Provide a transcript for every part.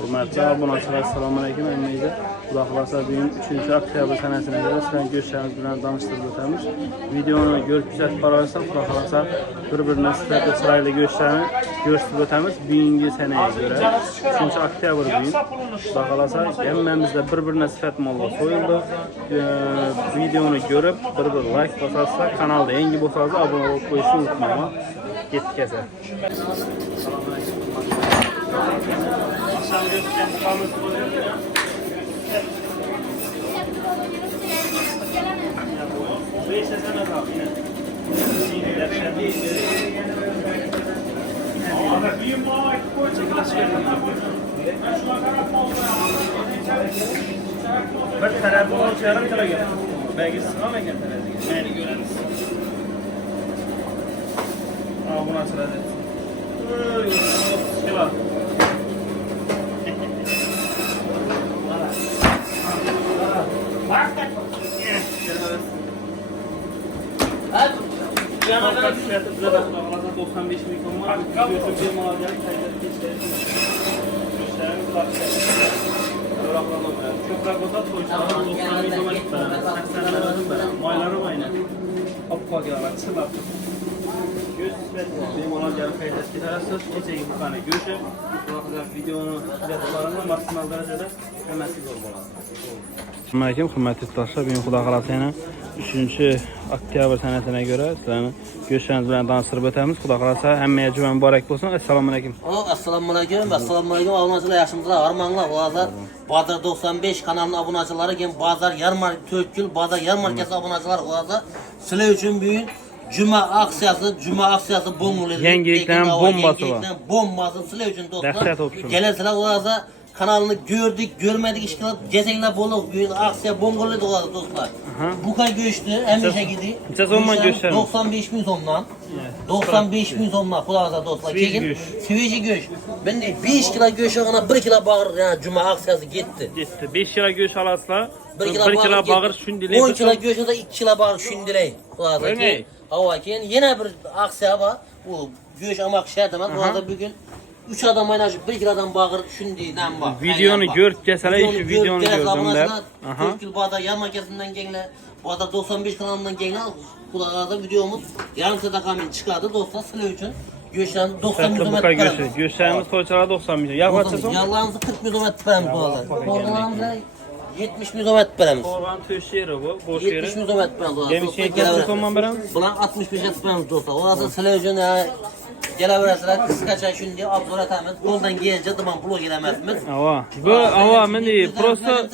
Hürmetli abunachılar, assalomu alaykum. Endi Xudo xolasa bugun 3-oktyabr sanasına göre sizlarni go'shtlarimiz bilan tanishtirib o'tamiz. Videoni ko'rib kuzatib boraversa, Xudo xolasa bir-birini sifatli chiroyli go'shtlarni ko'rsatib o'tamiz. Bugungi sanaga göre 3-oktyabr bugun. Xudo xolasa hammamizda bir-birini sifatli mollar so'yildi. Videoni ko'rib bir like bosasizlar, kanalda yangi bo'lsangiz obuna bo'lib qo'yishni unutmanglar. Yetkazar. Bir tarafı olan çağırın kalaga. Belki sıkamayan taraziga. Meni göremiz. Bunu açılacak. Kilo. Yanardan fiyatı bize bakın. 95 milyon var. Bir malacak. Çok rahat soyuşlardan 90 milyon var. 80 liradan ben. Maylarım aynı. Hoppa gelen çılar. Benim olan yarı kaydet giderse geçe gibi tane görüşüm. Videonun videolarını maksimal derecede hemen siz olmalı. Assalamualaikum hürmetli dostlar. Bugün Xudo xolasa yana 3-oktyabr sanasına göre sizlarni go'shtlarimiz bilan tanishtirib o'tamiz. Xudo xolasa hammaga juma muborak bo'lsin. Assalomu alaykum. Assalomu alaykum. Assalomu alaykum. Obunachilar, yaxshimisizlar? Armanglar. Hozir Bazar 95 kanalının obunachilari, keyin Bazar yarmarka 4 yil Bazar yarmarkasi obunachilari hozir sizlar uchun bugun Cuma aksiyası bombalı. Yengelikten bombası var. Bombası sizlar uchun dostlar. Gelasizlar hozir kanalını gördük, görmedik iş kılıp cesenler bolu bugün aksiya bombalı dostlar. Bu kadar göçtü, emişe gidiyor. 95 bin sondan. 95 bin sondan kulağınıza dostlar. Sivici göç. Ben de 5 kilo göç ona 1 kilo bağır yani Cuma aksiyası gitti. 5 kilo göç alasla 1 kilo bağır şundiley. 10 kilo göç da 2 kilo bağır şundiley. Kulağınıza ki. Hava ki yine bir aksiya var. Bu göç amak şey demez. Kulağınıza bugün 3 adam oynayıp 1 kilodan bağır şundiyle var. Videonu görüp keseler şu videonu gördüm der. 4 yıl Bağdat yarmarkasından gelene, Bağdat 95 kanalından gelene kulağında videomuz yarım saat kamin çıkardı dostlar sizler için. Göçlerimiz 90 milyon metre. Göçlerimiz toyçalar 90 milyon. Yaklaşık yallarımızı 40 milyon metre vermiş kulağlar. Korganlarımıza 70 milyon metre vermiş. Korgan töş yeri bu, boş yeri. 70 milyon metre vermiş. Yemiş yekesi sonman veremiz. Bulan 65 metre vermiş dostlar. Orası sizler için ya. Gelebilirler, kıskaça şimdi abzor etmemiz, goldan gelince tamam blog gelemezsiniz. Ava. Bu ava meni prosto.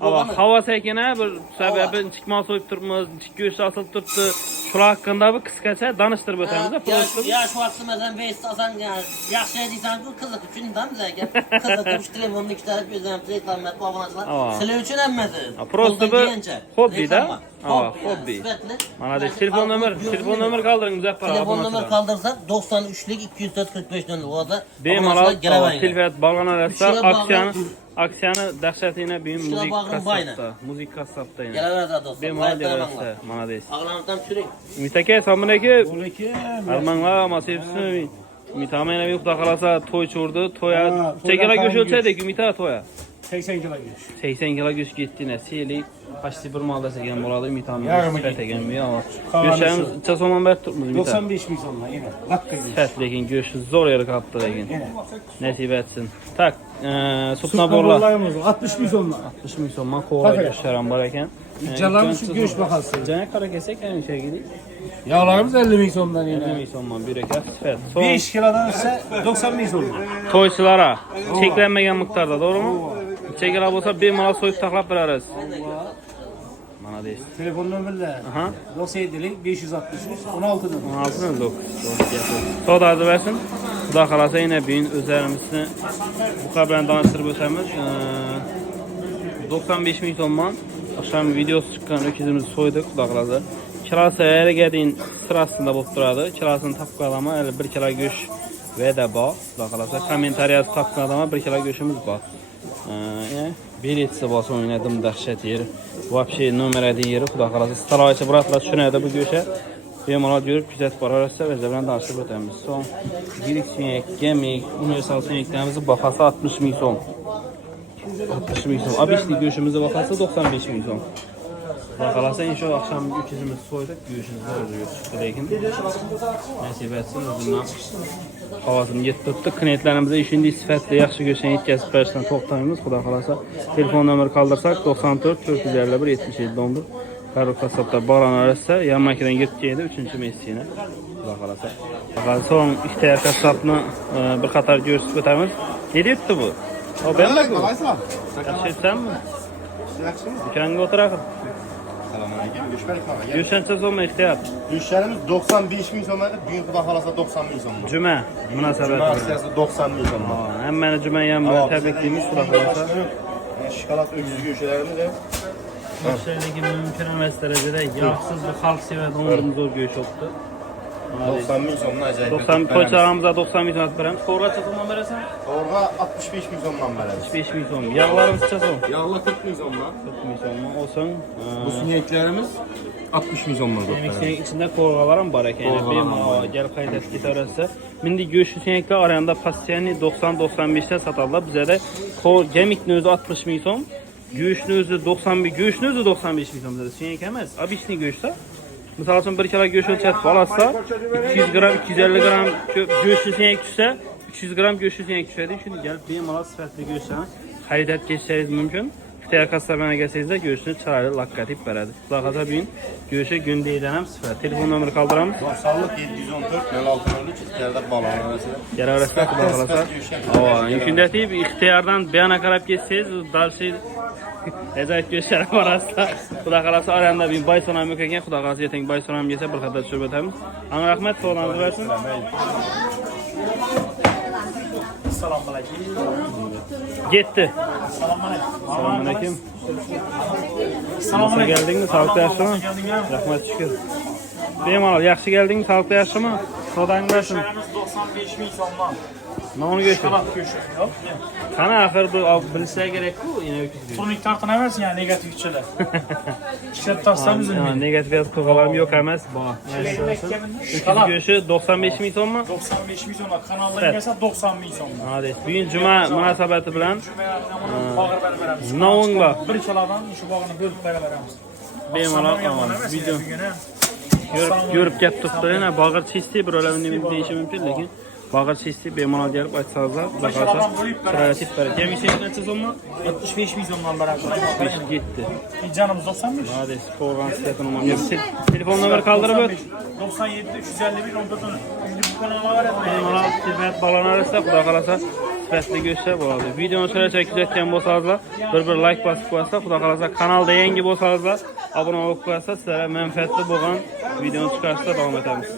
Ava. Hava sekene bir sebebin çıkma soyup durmaz, göğüs asılıp tuttu. Şura hakkında bir kıskaça danıştırıp ötemiz de prosto. Ya şu vakti mesela Veys asan yaxşı ediysen kızık üçün dan zaten. Kızık şu telefonunu iki taraf gözlem reklam et abonacılar. Sizler için emmedi. Prosto bir hobi de. Ava, hobi. Mana de telefon nömer kaldırın bize para. Telefon nömer kaldırsak 93'lük 204 45 dönür. O da bemalol telefon bağlanarsa aksiyanı dahşatine bir müzik kasapta yani. Geleverler dostlar. Bemalol gelirse mana deyiz. Ağlarınızdan sürün. Ümit aka, assalomu alaykum. Armanglar masifsin. Ümit amene bir Xudo xolasa to'y cho'rdi. To'ya chekala go'sh o'lchadik Ümit aka to'ya. 80 kilo göç. 80 kilo go'sh ketdine. Seli Paşti bir malda segen bo'ladi Ümit amene. Sifat mi ama. Go'shimiz necha so'mdan beri turibmiz Ümit aka? 95 bin sonla yine. Dakika göç. Sifat lekin go'sh zo'r yeri qapti lekin. Nasib etsin. Tak, Supna borlarımız 60 bin sonla. 60 ming so'mdan qo'g'ay go'shtlarim bor ekan. Canlarımız şu göç bakası. Cana qara kelsak, ana shekilli. Yağlarımız 50 bin sondan 50 yine. ming so'mdan bir ekan. Sifat. 5 kilodan ise 90 bin sonla. To'ychilara cheklanmagan miqdorda, to'g'rimi? Chekala bo'lsa bemalol so'yib taqlab beramiz. Mana deysiz. Telefon nömerler. 97'lik 563 16 'dan. 16'dan 9. Savdo versin. Xudo xolasa yana bugun o'zlarimizni bu bilan tanishtirib o'tamiz. 95 ming so'mdan akşam videosi chiqqan o'kizimizni so'ydik Xudo xolasa. Kilosi ergadin sirasida bo'lib turadi. Kilosini topib olaman. 1 kilo go'sht va'da bor. Xudo xolasa kommentariyada topib olaman. 1 kilo go'shtimiz bor. Biletsi bo'lsa o'ynadim dahshat yeri. Вообще nomer 1 yeri Xudo xolasa. Staroycha bratlar tushunadi bu go'sha. Bemalol görüp güzel bararsa ve bilan danışıp o'tamiz. Son yirik suyak, gemik, universal suyaklarimizni bahası 60 ming so'm. 60 ming so'm. Abishli go'shtimizni bahası 95 ming so'm. Bakalasa inşallah akşam ikizimiz soyduk, göğüşümüz oluyor çıktı lekin. Nasip etsin uzundan havasını yetti. Klientlerimize işinde sifatli yaxshi go'shtni yetkazib berishdan to'xtamaymiz. Xudo xolasa telefon nomeri qoldirsak 94 451 77 11. Farruh kasabda bağlanırsa yanmakidan yetkiyle 3. Messi'ne. Xudo xolasa. Bakalım son ixtiyor kasabni bir qator ko'rsatib o'tamiz. Ne deyapti bu? O ben mi? Qalaysan? Yaxshi aytsammi? Yaxshimi? Dükanga o'tiraqin. Assalomu alaykum. Go'shbalik qilgan. Go'shtcha so'mmi ixtiyor? Go'shtlarimiz 95 ming so'mdan, bugun xudo xolasa 90 ming so'm. Juma munosabati. Aksiyasi 90 ming so'm. Hammani juma ham bilan tabriklaymiz, xudo xolasa. Shokolad öksüz go'shtlarimiz ham. Müşterideki mümkün emas darajada yağsız bir xalq sevadigan zo'r go'sht olibdi. 90 ming so'mdan ajoyib. 90 qo'ychag'imizda 90 ming so'm beramiz. Qo'rg'acha so'mdan berasan? To'g'ri 65 ming so'mdan beramiz. 65 ming so'm. Yağlarımızcha so'm. Yağlar 40 ming so'mdan. 40 ming so'm olsun. Bu sineklerimiz 60 ming so'mdan Demek senin içinde qo'rg'alar ham bor ekan. Bemalol gelib qaytib ketaversa. Mindi go'sht sineklar orasida passiyani 90-95 dan sotadilar. Bizda gemikni o'zi 60 ming so'm. Go'shtni o'zi 91, go'shtni o'zi 95 ming so'm dedi. Sinek emas, abishni go'shtda. Misol uchun 1 kilo go'sht o'lchatib olsa, 200 gram, 250 gram go'shtni sinek tushsa, 300 gram go'shtni sinek tushadi. Shuni kelib bemalol sifatli go'shtni xarid ketishingiz mumkin. Ixtiyor kasabına gelseniz go'shtni chiroyli laqqatib beradi. Xudo xolasa bugun go'shti gündeydan ham sifat. Telefon nomeri qoldiraamiz. 90 714 0613 ixtiyorda bog'lanasiz. Kelaverasizlar xudo xolasa. Shunday deb ixtiyordan buyana qarab ketsangiz, dalshi ajoyib go'shtlar bor asla. Xudo xolasa oranda bir Bayson ham yo'q ekan. Xudo xolasa yeting Bayson ham kelsa bir qadar tushirib o'tamiz. Ana rahmat, sog'ligingiz bo'lsin. Assalomu alaykum. Getdi. Assalomu alaykum. Assalomu alaykum. Geldingmi? Sağlıklı yaşamı? Rahmat şükür. Bemalol yaxshi geldingmi? Sağlıklı yaşamı? Sodang bo'lsin. 95 ming so'mdan. Nonni go'shti. Shokolad go'shti. Yo'q. Qani axir bu bilsa kerak-ku, yana o'tkazib. Turnik tartinaversin yani negativchilar. Ishlab tashlaymiz uni. Negativ qo'g'alam yo'q emas. Bor. Shokolad Go'shti 95 ming so'mmi? 95 ming so'mdan kanallarga kelsa 90 ming so'mdan. Hadi. Bugun juma munosabati bilan Bog'ir beramiz. Novung bor. 1 kilodan shu bog'ini bo'lib beramiz. Bemalol video görüp kelib turibdi. Yana bog'ir chisti bir olamni deyishi mumkin, lekin bog'ir chisti bemalol kelib aytsanizlar, baqasa chiroyli beradi. Yemishingiz necha so'mmi? 65 ming so'mdan beramiz. Yetti. Canımız 95. Hadi, qo'rg'on sifatini telefon nomeri qoldirib o't. 97 351 14. Şimdi bu kanala var ya. Bemalol sifat bog'lanarsa, xudo xolasa sifatli go'shtlar bo'ladi. Videoni chiroyli kuzatgan bo'lsangizlar, bir like bosib qo'yasizlar. Xudo xolasa kanalda yangi bo'lsangizlar, obuna bo'lib qo'yasizlar. Sizlarga manfaatli bo'lgan videoni chiqarishda davom etamiz.